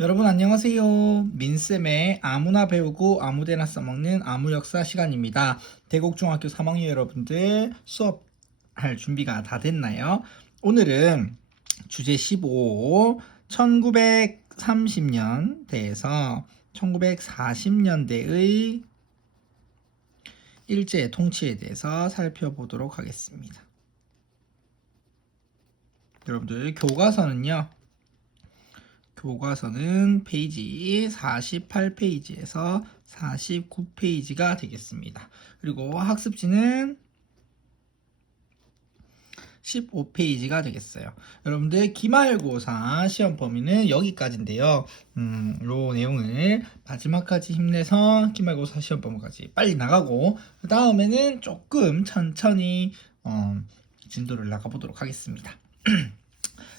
여러분 안녕하세요. 민쌤의 아무나 배우고 아무데나 써먹는 아무역사 시간입니다. 대곡중학교 3학년 여러분들 수업할 준비가 다 됐나요? 오늘은 주제 15, 1930년대에서 1940년대의 일제 통치에 대해서 살펴보도록 하겠습니다. 여러분들 교과서는 페이지 48페이지에서 49페이지가 되겠습니다. 그리고 학습지는 15페이지가 되겠어요. 여러분들 기말고사 시험 범위는 여기까지인데요. 요 내용을 마지막까지 힘내서 기말고사 시험 범위까지 빨리 나가고 그 다음에는 조금 천천히 진도를 나가보도록 하겠습니다.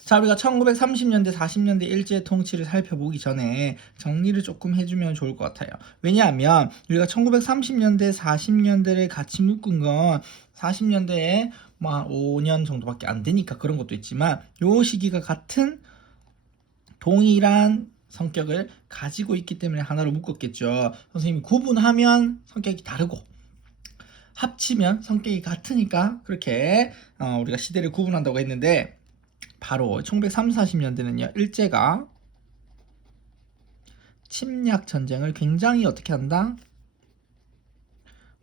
자, 우리가 1930년대, 40년대 일제 통치를 살펴보기 전에 정리를 조금 해주면 좋을 것 같아요. 왜냐하면 우리가 1930년대, 40년대를 같이 묶은 건 40년대에 뭐 5년 정도밖에 안 되니까 그런 것도 있지만 요 시기가 같은 동일한 성격을 가지고 있기 때문에 하나로 묶었겠죠. 선생님이 구분하면 성격이 다르고 합치면 성격이 같으니까 그렇게 우리가 시대를 구분한다고 했는데 바로 1930, 40년대는요 일제가 침략 전쟁을 굉장히 어떻게 한다?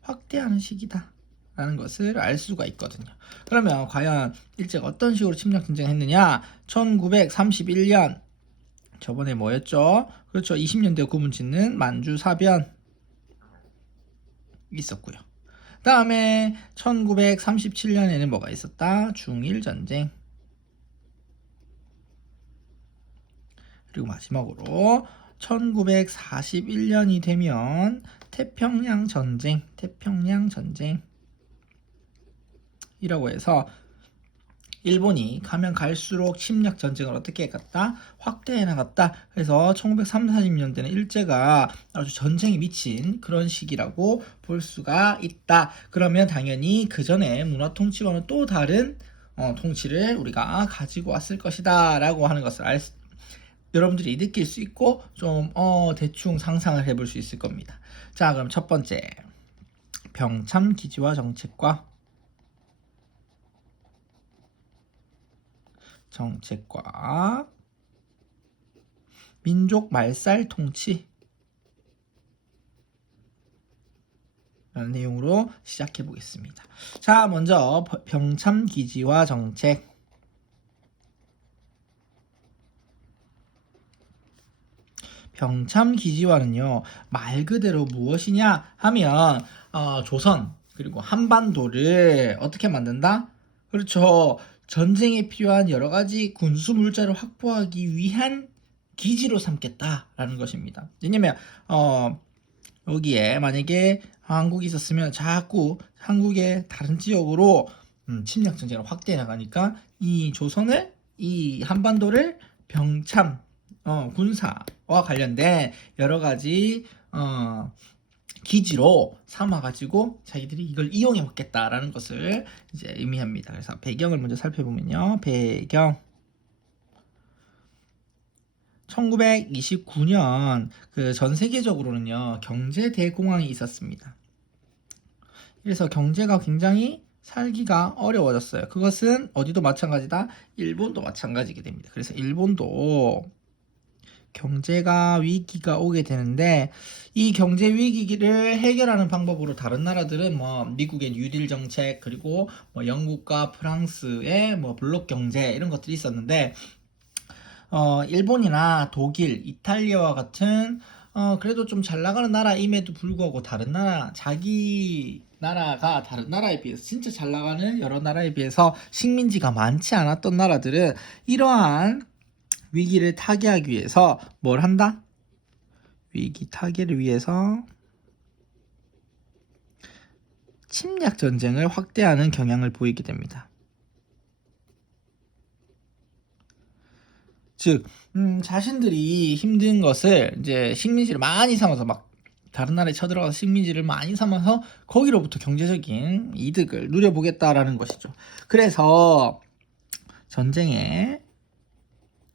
확대하는 시기다 라는 것을 알 수가 있거든요. 그러면 과연 일제가 어떤 식으로 침략 전쟁을 했느냐? 1931년 저번에 뭐였죠? 그렇죠. 20년대 구분 짓는 만주사변 있었고요. 다음에 1937년에는 뭐가 있었다? 중일전쟁. 그리고 마지막으로 1941년이 되면 태평양 전쟁이라고 해서 일본이 가면 갈수록 침략 전쟁을 어떻게 해갔다? 확대해 나갔다. 그래서 1930, 40년대는 일제가 아주 전쟁에 미친 그런 시기라고 볼 수가 있다. 그러면 당연히 그 전에 문화 통치와는 또 다른 통치를 우리가 가지고 왔을 것이다 라고 하는 것을 여러분들이 느낄 수 있고 좀 대충 상상을 해볼 수 있을 겁니다. 자, 그럼 첫 번째 병참 기지와 정책과 민족 말살 통치 라는 내용으로 시작해 보겠습니다. 자, 먼저 병참 기지와 정책. 병참 기지화는요 말 그대로 무엇이냐 하면 조선 그리고 한반도를 어떻게 만든다? 그렇죠. 전쟁에 필요한 여러 가지 군수 물자를 확보하기 위한 기지로 삼겠다라는 것입니다. 왜냐면 여기에 만약에 한국이 있었으면 자꾸 한국의 다른 지역으로 침략 전쟁을 확대해 나가니까 이 한반도를 병참 군사와 관련된 여러 가지 기지로 삼아가지고 자기들이 이걸 이용해 먹겠다라는 것을 이제 의미합니다. 그래서 배경을 먼저 살펴보면요. 배경 1929년 그 전 세계적으로는요 경제 대공황이 있었습니다. 그래서 경제가 굉장히 살기가 어려워졌어요. 그것은 어디도 마찬가지다. 일본도 마찬가지게 됩니다. 그래서 일본도 경제가 위기가 오게 되는데 이 경제 위기를 해결하는 방법으로 다른 나라들은 뭐 미국의 뉴딜 정책 그리고 뭐 영국과 프랑스의 뭐 블록 경제 이런 것들이 있었는데 일본이나 독일, 이탈리아와 같은 그래도 좀 잘 나가는 나라임에도 불구하고 자기 나라가 다른 나라에 비해서 진짜 잘 나가는 여러 나라에 비해서 식민지가 많지 않았던 나라들은 이러한 위기를 타개하기 위해서 뭘 한다? 위기 타개를 위해서 침략 전쟁을 확대하는 경향을 보이게 됩니다. 즉, 자신들이 힘든 것을 이제 식민지를 많이 삼아서 막 다른 나라에 쳐들어가서 식민지를 많이 삼아서 거기로부터 경제적인 이득을 누려보겠다라는 것이죠. 그래서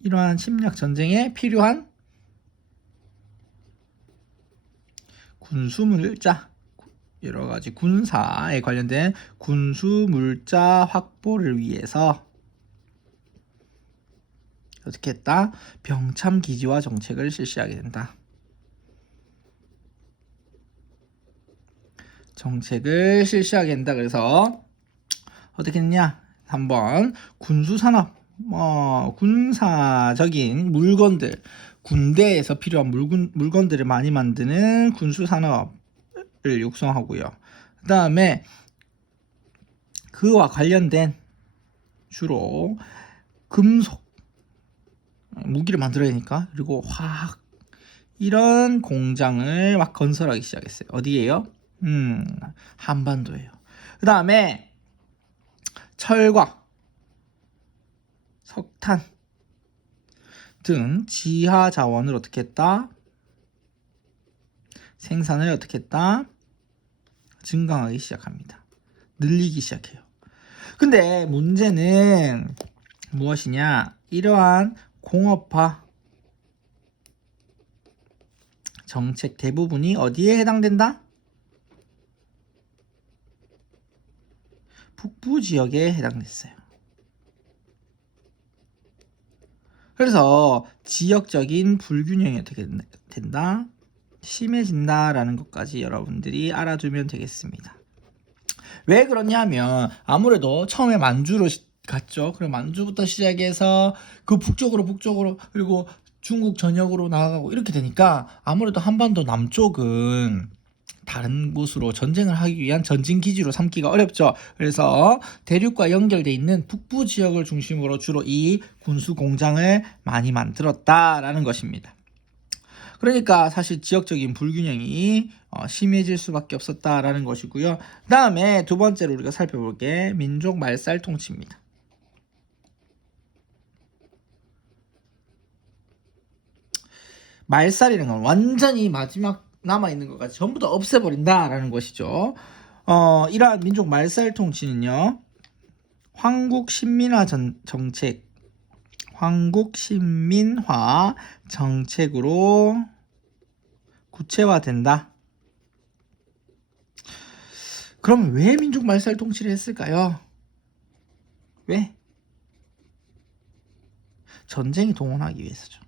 이러한 침략 전쟁에 필요한 군수물자, 여러 가지 군사에 관련된 군수물자 확보를 위해서 어떻게 했다? 병참 기지화 정책을 실시하게 된다. 정책을 실시하게 된다. 그래서 어떻게 했냐? 한번 군수산업, 군사적인 물건들, 군대에서 필요한 물건들을 많이 만드는 군수산업을 육성하고요. 그 다음에 그와 관련된 주로 금속, 무기를 만들어야 되니까, 그리고 화학, 이런 공장을 막 건설하기 시작했어요. 어디예요? 한반도예요. 그 다음에 철과 석탄 등 지하 자원을 어떻게 했다? 생산을 어떻게 했다? 증강하기 시작합니다. 늘리기 시작해요. 근데 문제는 무엇이냐? 이러한 공업화 정책 대부분이 어디에 해당된다? 북부 지역에 해당됐어요. 그래서 지역적인 불균형이 어떻게 된다? 심해진다라는 것까지 여러분들이 알아두면 되겠습니다. 왜 그러냐면 아무래도 처음에 만주로 갔죠. 그럼 만주부터 시작해서 그 북쪽으로 그리고 중국 전역으로 나아가고 이렇게 되니까 아무래도 한반도 남쪽은 다른 곳으로 전쟁을 하기 위한 전진 기지로 삼기가 어렵죠. 그래서 대륙과 연결되어 있는 북부 지역을 중심으로 주로 이 군수 공장을 많이 만들었다라는 것입니다. 그러니까 사실 지역적인 불균형이 심해질 수밖에 없었다라는 것이고요. 그 다음에 두 번째로 우리가 살펴볼 게 민족 말살 통치입니다. 말살이라는 건 완전히 마지막 남아있는 것까지 전부 다 없애버린다라는 것이죠. 이러한 민족 말살 통치는요, 황국 신민화 정책, 황국 신민화 정책으로 구체화된다. 그럼 왜 민족 말살 통치를 했을까요? 왜? 전쟁에 동원하기 위해서죠.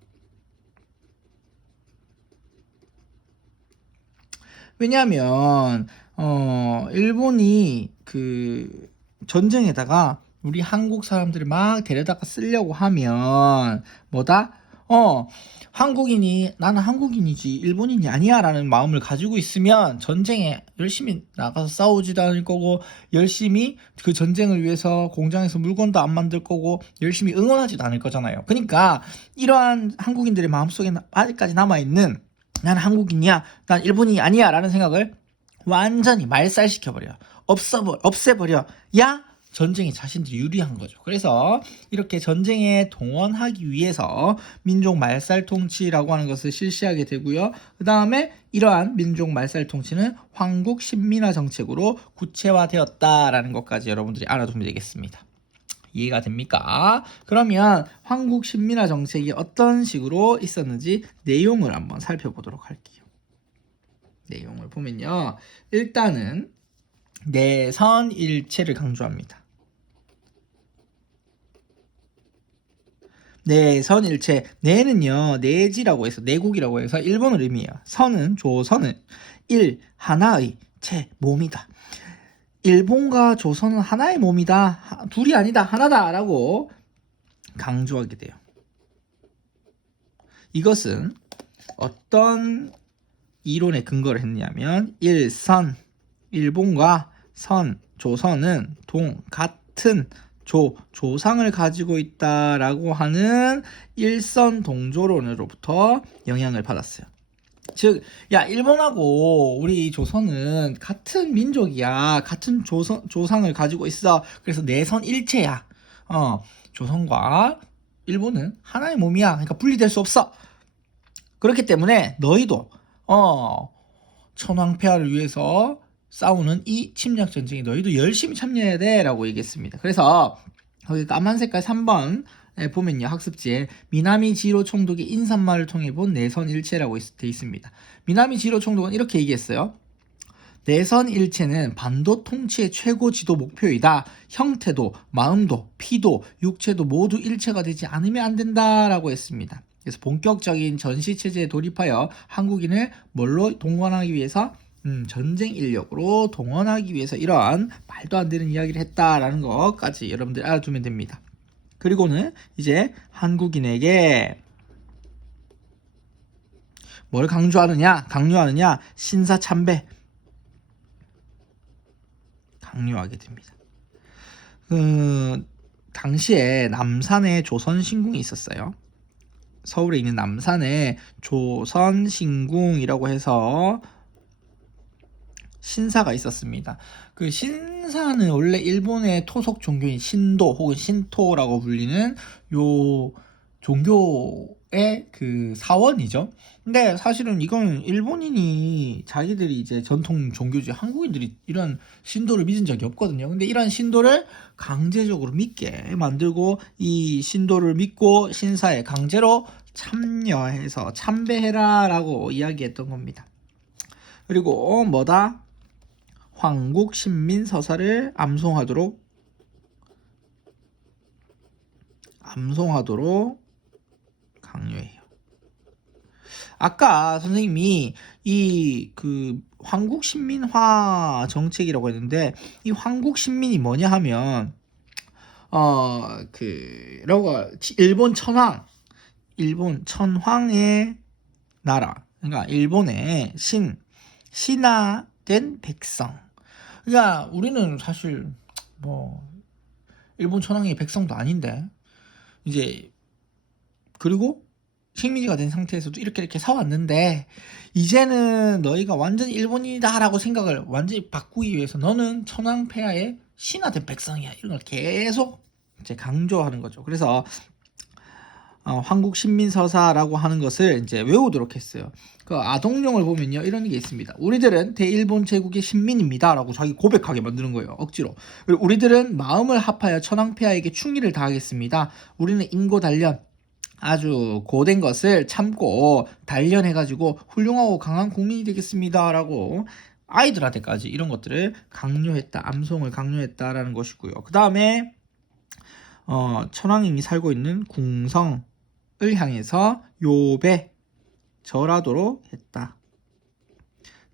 왜냐하면 일본이 그 전쟁에다가 우리 한국 사람들을 막 데려다가 쓰려고 하면 뭐다? 나는 한국인이지 일본인이 아니야 라는 마음을 가지고 있으면 전쟁에 열심히 나가서 싸우지도 않을 거고, 열심히 그 전쟁을 위해서 공장에서 물건도 안 만들 거고, 열심히 응원하지도 않을 거잖아요. 그러니까 이러한 한국인들의 마음속에 아직까지 남아있는 나는 한국인이야, 난 일본인이 아니야 라는 생각을 완전히 말살시켜버려, 없애버려 야 전쟁이 자신들이 유리한 거죠. 그래서 이렇게 전쟁에 동원하기 위해서 민족 말살 통치라고 하는 것을 실시하게 되고요. 그 다음에 이러한 민족 말살 통치는 황국 신민화 정책으로 구체화되었다라는 것까지 여러분들이 알아두면 되겠습니다. 이해가 됩니까? 그러면 황국 신민화 정책이 어떤 식으로 있었는지 내용을 한번 살펴보도록 할게요. 내용을 보면요, 일단은 내선일체를 강조합니다. 내선일체, 내는요 내지라고 해서 내국이라고 해서 일본을 의미해요. 선은 조선은, 일 하나의, 체 몸이다. 일본과 조선은 하나의 몸이다, 둘이 아니다, 하나다 라고 강조하게 돼요. 이것은 어떤 이론에 근거를 했냐면, 일선, 일본과 선, 조선은 같은 조상을 가지고 있다라고 하는 일선 동조론으로부터 영향을 받았어요. 즉, 야, 일본하고 우리 조선은 같은 민족이야, 같은 조상을 가지고 있어, 그래서 내선 일체야, 조선과 일본은 하나의 몸이야, 그러니까 분리될 수 없어. 그렇기 때문에 너희도 천황폐하를 위해서 싸우는 이 침략 전쟁에 너희도 열심히 참여해야 돼 라고 얘기했습니다. 그래서 거기 까만 색깔 3번 보면요, 학습지에 미나미 지히로 총독의 인사말을 통해 본 내선일체라고 돼 있습니다. 미나미 지히로 총독은 이렇게 얘기했어요. 내선일체는 반도 통치의 최고 지도 목표이다. 형태도, 마음도, 피도, 육체도 모두 일체가 되지 않으면 안 된다라고 했습니다. 그래서 본격적인 전시체제에 돌입하여 한국인을 뭘로 동원하기 위해서? 전쟁 인력으로 동원하기 위해서 이러한 말도 안 되는 이야기를 했다라는 것까지 여러분들 알아두면 됩니다. 그리고는 이제 한국인에게 뭘 강요하느냐? 신사참배. 강요하게 됩니다. 당시에 남산에 조선신궁이 있었어요. 서울에 있는 남산에 조선신궁이라고 해서 신사가 있었습니다. 그 신사는 원래 일본의 토속 종교인 신도 혹은 신토라고 불리는 요 종교의 그 사원이죠. 근데 사실은 이건 일본인이 자기들이 이제 전통 종교지 한국인들이 이런 신도를 믿은 적이 없거든요. 근데 이런 신도를 강제적으로 믿게 만들고 이 신도를 믿고 신사에 강제로 참여해서 참배해라라고 이야기했던 겁니다. 그리고 뭐다? 황국신민 서사를 암송하도록 강요해요. 아까 선생님이 이 그 황국신민화 정책이라고 했는데 이 황국신민이 뭐냐 하면 일본 천황의 나라, 그러니까 일본의 신하된 백성. 그러니까 우리는 사실 뭐 일본 천황의 백성도 아닌데 이제 그리고 식민지가 된 상태에서도 이렇게 살아왔는데 이제는 너희가 완전히 일본인이다라고 생각을 완전히 바꾸기 위해서 너는 천황 폐하의 신하된 백성이야 이런 걸 계속 이제 강조하는 거죠. 그래서 황국신민서사라고 하는 것을 이제 외우도록 했어요. 그 아동용을 보면요 이런 게 있습니다. 우리들은 대일본 제국의 신민입니다라고 자기 고백하게 만드는 거예요. 억지로. 그리고 우리들은 마음을 합하여 천황폐하에게 충의를 다하겠습니다. 우리는 인고단련 아주 고된 것을 참고 단련해가지고 훌륭하고 강한 국민이 되겠습니다라고 아이들한테까지 이런 것들을 강요했다. 암송을 강요했다라는 것이고요. 그 다음에 천황님이 살고 있는 궁성을 향해서 요배 절하도록 했다.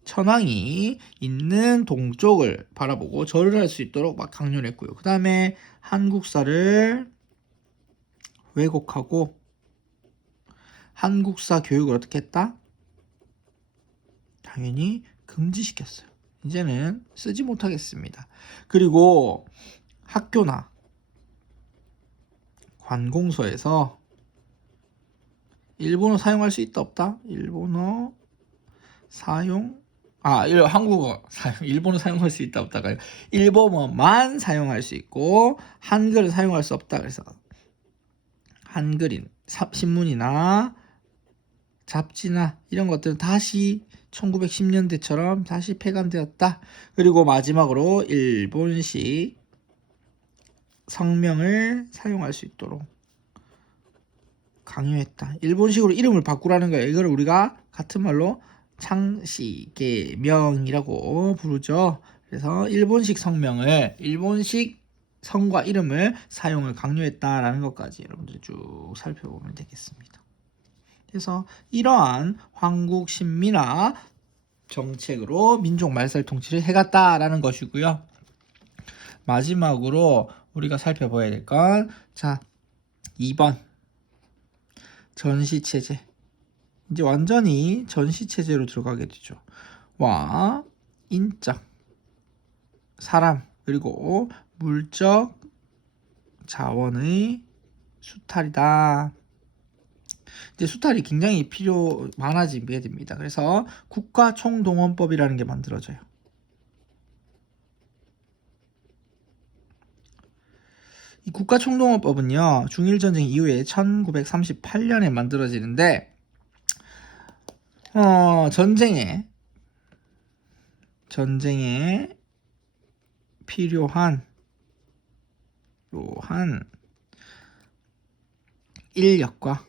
천황이 있는 동쪽을 바라보고 절을 할 수 있도록 막 강요를 했고요. 그 다음에 한국사를 왜곡하고 한국사 교육을 어떻게 했다? 당연히 금지시켰어요. 이제는 쓰지 못하겠습니다. 그리고 학교나 관공서에서 일본어 사용할 수 있다 없다? 일본어 사용 한국어 사용 일본어 사용할 수 있다 없다가 일본어만 사용할 수 있고 한글을 사용할 수 없다. 그래서 한글인 신문이나 잡지나 이런 것들은 다시 1910년대처럼 다시 폐간되었다. 그리고 마지막으로 일본식 성명을 사용할 수 있도록 강요했다. 일본식으로 이름을 바꾸라는 거예요. 이걸 우리가 같은 말로 창씨계명이라고 부르죠. 그래서 일본식 성과 이름을 사용을 강요했다라는 것까지 여러분들이 쭉 살펴보면 되겠습니다. 그래서 이러한 황국신민화 정책으로 민족 말살 통치를 해갔다라는 것이고요. 마지막으로 우리가 살펴봐야 될 건 2번 전시체제. 이제 완전히 전시체제로 들어가게 되죠. 와, 인적, 사람, 그리고 물적 자원의 수탈이다. 이제 수탈이 굉장히 많아지게 됩니다. 그래서 국가총동원법이라는 게 만들어져요. 이 국가총동원법은요, 중일전쟁 이후에 1938년에 만들어지는데, 전쟁에 필요한 인력과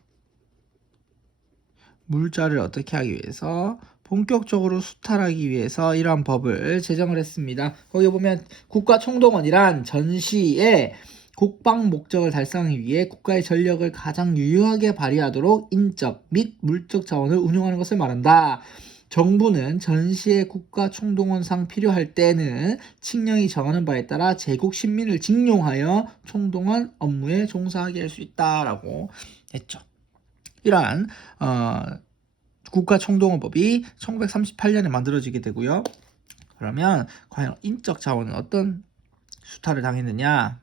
물자를 어떻게 하기 위해서 본격적으로 수탈하기 위해서 이러한 법을 제정을 했습니다. 거기 보면 국가총동원이란 전시에 국방 목적을 달성하기 위해 국가의 전력을 가장 유효하게 발휘하도록 인적 및 물적 자원을 운용하는 것을 말한다. 정부는 전시의 국가 총동원상 필요할 때는 칙령이 정하는 바에 따라 제국 신민을 징용하여 총동원 업무에 종사하게 할 수 있다라고 했죠. 이러한 국가총동원법이 1938년에 만들어지게 되고요. 그러면 과연 인적 자원은 어떤 수탈을 당했느냐?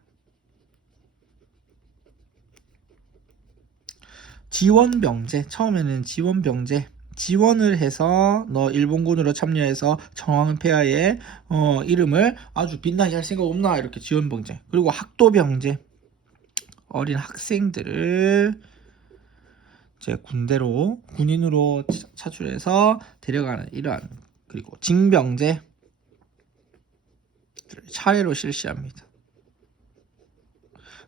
지원병제, 처음에는 지원병제, 지원을 해서 너 일본군으로 참여해서 청왕 폐하의 이름을 아주 빛나게 할 생각 없나, 이렇게 지원병제. 그리고 학도병제, 어린 학생들을 이제 군대로 군인으로 차출해서 데려가는 이러한, 그리고 징병제 차례로 실시합니다.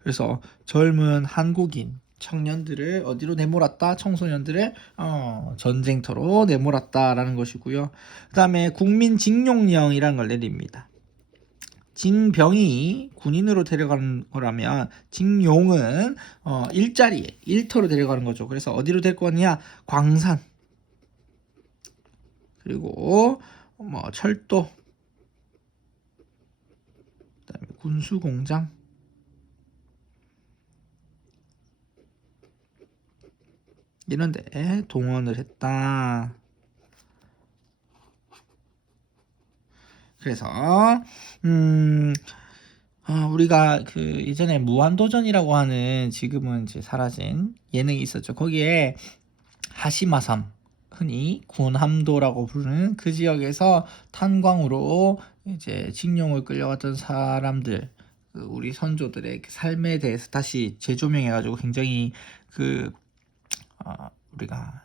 그래서 젊은 한국인 청년들을 어디로 내몰았다? 청소년들을 전쟁터로 내몰았다라는 것이고요. 그 다음에 국민징용령이라는 걸 내립니다. 징병이 군인으로 데려가는 거라면 징용은 일자리에 일터로 데려가는 거죠. 그래서 어디로 데리고 가느냐? 광산, 그리고 철도, 그다음에 군수공장, 이런데 동원을 했다. 그래서 우리가 그 예전에 무한도전이라고 하는, 지금은 이제 사라진 예능이 있었죠. 거기에 하시마섬, 흔히 군함도라고 부르는 그 지역에서 탄광으로 이제 징용을 끌려갔던 사람들, 우리 선조들의 삶에 대해서 다시 재조명해가지고 굉장히 우리가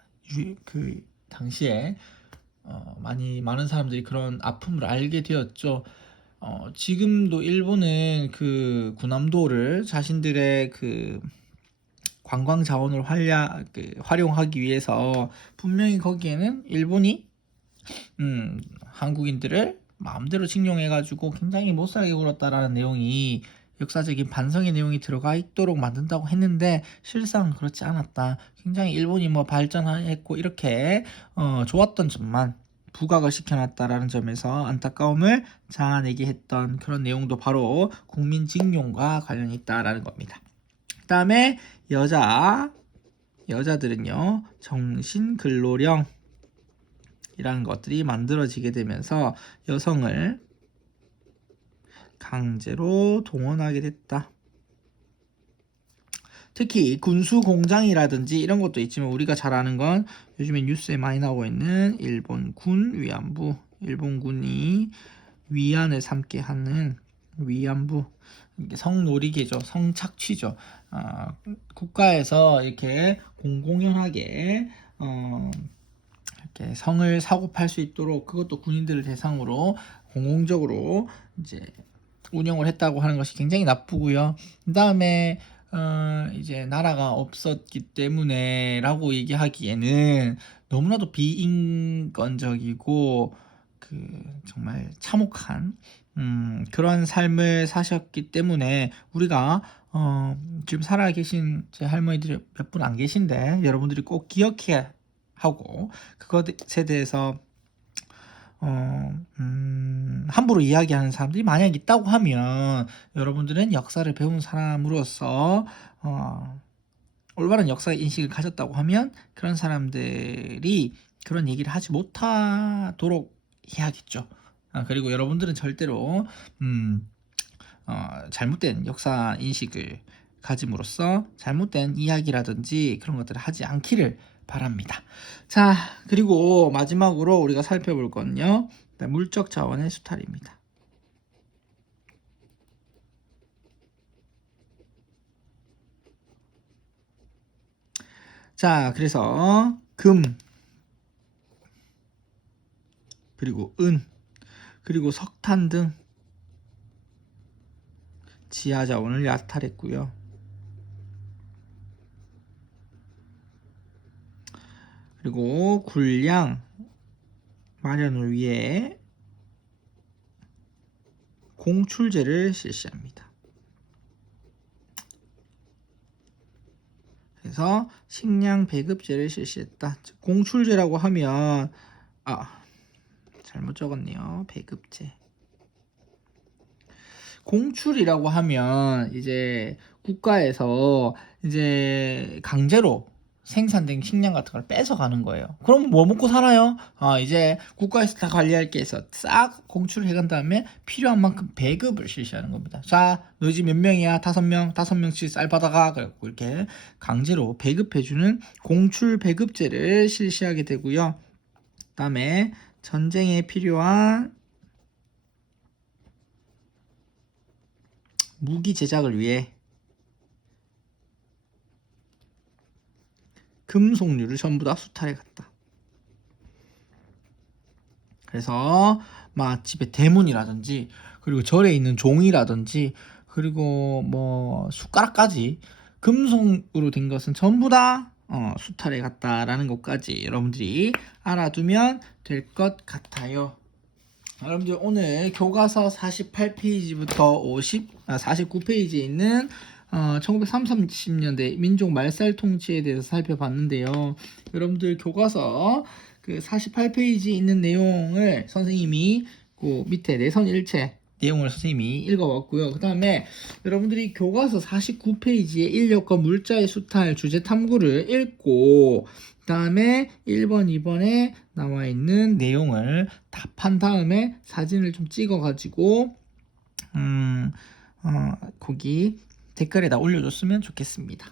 그 당시에 많은 사람들이 그런 아픔을 알게 되었죠. 지금도 일본은 그 군함도를 자신들의 그 관광 자원을 활용하기 위해서 분명히 거기에는 일본이 한국인들을 마음대로 징용해가지고 굉장히 못살게 굴었다라는 내용이, 역사적인 반성의 내용이 들어가 있도록 만든다고 했는데 실상 그렇지 않았다. 굉장히 일본이 발전했고 이렇게 좋았던 점만 부각을 시켜놨다라는 점에서 안타까움을 자아내게 했던 그런 내용도 바로 국민징용과 관련이 있다라는 겁니다. 그 다음에 여자들은요, 정신근로령 이라는 것들이 만들어지게 되면서 여성을 강제로 동원하게 됐다. 특히 군수공장이라든지 이런 것도 있지만 우리가 잘 아는 건 요즘에 뉴스에 많이 나오고 있는 일본군 위안부, 일본군이 위안을 삼게 하는 위안부, 성놀이개죠, 성착취죠. 국가에서 이렇게 공공연하게 이렇게 성을 사고 팔 수 있도록, 그것도 군인들을 대상으로 공공적으로 이제 운영을 했다고 하는 것이 굉장히 나쁘고요. 그 다음에 이제 나라가 없었기 때문에라고 얘기하기에는 너무나도 비인권적이고 정말 참혹한 그런 삶을 사셨기 때문에 우리가 지금 살아계신 제 할머니들이 몇 분 안 계신데 여러분들이 꼭 기억해야 하고, 그것에 대해서 함부로 이야기하는 사람들이 만약 있다고 하면 여러분들은 역사를 배운 사람으로서 올바른 역사 인식을 가졌다고 하면 그런 사람들이 그런 얘기를 하지 못하도록 해야겠죠. 그리고 여러분들은 절대로 잘못된 역사 인식을 가짐으로써 잘못된 이야기라든지 그런 것들을 하지 않기를 바랍니다. 자, 그리고 마지막으로 우리가 살펴볼 건요, 물적 자원의 수탈입니다. 자, 그래서 금, 그리고 은, 그리고 석탄 등 지하 자원을 야탈했고요. 그리고 군량 마련을 위해 공출제를 실시합니다. 그래서 식량 배급제를 실시했다. 공출제라고 하면 잘못 적었네요. 배급제. 공출이라고 하면 이제 국가에서 이제 강제로 생산된 식량 같은 걸 뺏어가는 거예요. 그럼 뭐 먹고 살아요? 이제 국가에서 다 관리할 게 있어. 싹 공출을 해간 다음에 필요한 만큼 배급을 실시하는 겁니다. 자, 너희 집 몇 명이야? 5명, 5명씩 쌀 받아가. 그래갖고 이렇게 강제로 배급해주는 공출 배급제를 실시하게 되고요. 그다음에 전쟁에 필요한 무기 제작을 위해 금속류를 전부 다 수탈해 갔다. 그래서 막 집에 대문이라든지 그리고 절에 있는 종이라든지 그리고 뭐 숟가락까지 금속으로 된 것은 전부 다 수탈해 갔다라는 것까지 여러분들이 알아두면 될 것 같아요. 여러분들 오늘 교과서 48페이지부터 49페이지에 있는 1930년대 민족 말살 통치에 대해서 살펴봤는데요. 여러분들 교과서 그 48페이지에 있는 내용을 선생님이 그 밑에 내선일체 내용을 선생님이 읽어왔고요. 그 다음에 여러분들이 교과서 49페이지에 인력과 물자의 수탈 주제 탐구를 읽고 그 다음에 1번, 2번에 나와 있는 내용을 답한 다음에 사진을 좀 찍어 가지고 거기 댓글에다 올려줬으면 좋겠습니다.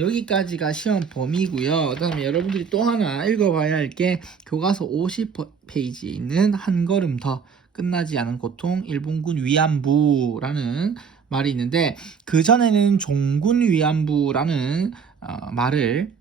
여기까지가 시험 범위고요. 그 다음에 여러분들이 또 하나 읽어봐야 할 게 교과서 50페이지에 있는 한 걸음 더 끝나지 않은 고통 일본군 위안부라는 말이 있는데 그 전에는 종군 위안부라는 말을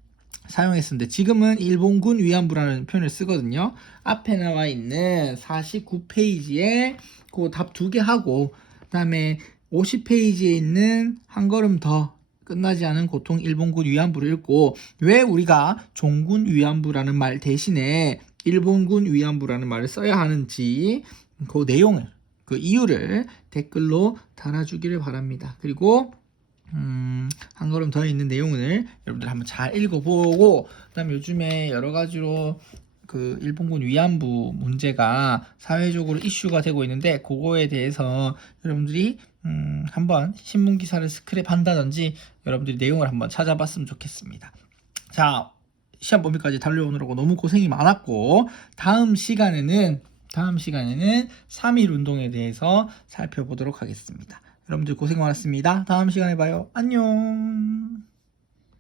사용했었는데 지금은 일본군 위안부라는 표현을 쓰거든요. 앞에 나와 있는 49페이지에 그 답 2개 하고 그 다음에 50페이지에 있는 한 걸음 더 끝나지 않은 고통 일본군 위안부를 읽고 왜 우리가 종군 위안부라는 말 대신에 일본군 위안부라는 말을 써야 하는지 그 내용을 그 이유를 댓글로 달아주기를 바랍니다. 그리고 한 걸음 더 있는 내용을 여러분들 한번 잘 읽어보고 그다음에 요즘에 여러 가지로 그 일본군 위안부 문제가 사회적으로 이슈가 되고 있는데 그거에 대해서 여러분들이 한번 신문 기사를 스크랩 한다든지 여러분들이 내용을 한번 찾아봤으면 좋겠습니다. 자, 시험 범위까지 달려오느라고 너무 고생이 많았고 다음 시간에는 3.1 운동에 대해서 살펴보도록 하겠습니다. 여러분들 고생 많았습니다. 다음 시간에 봐요. 안녕.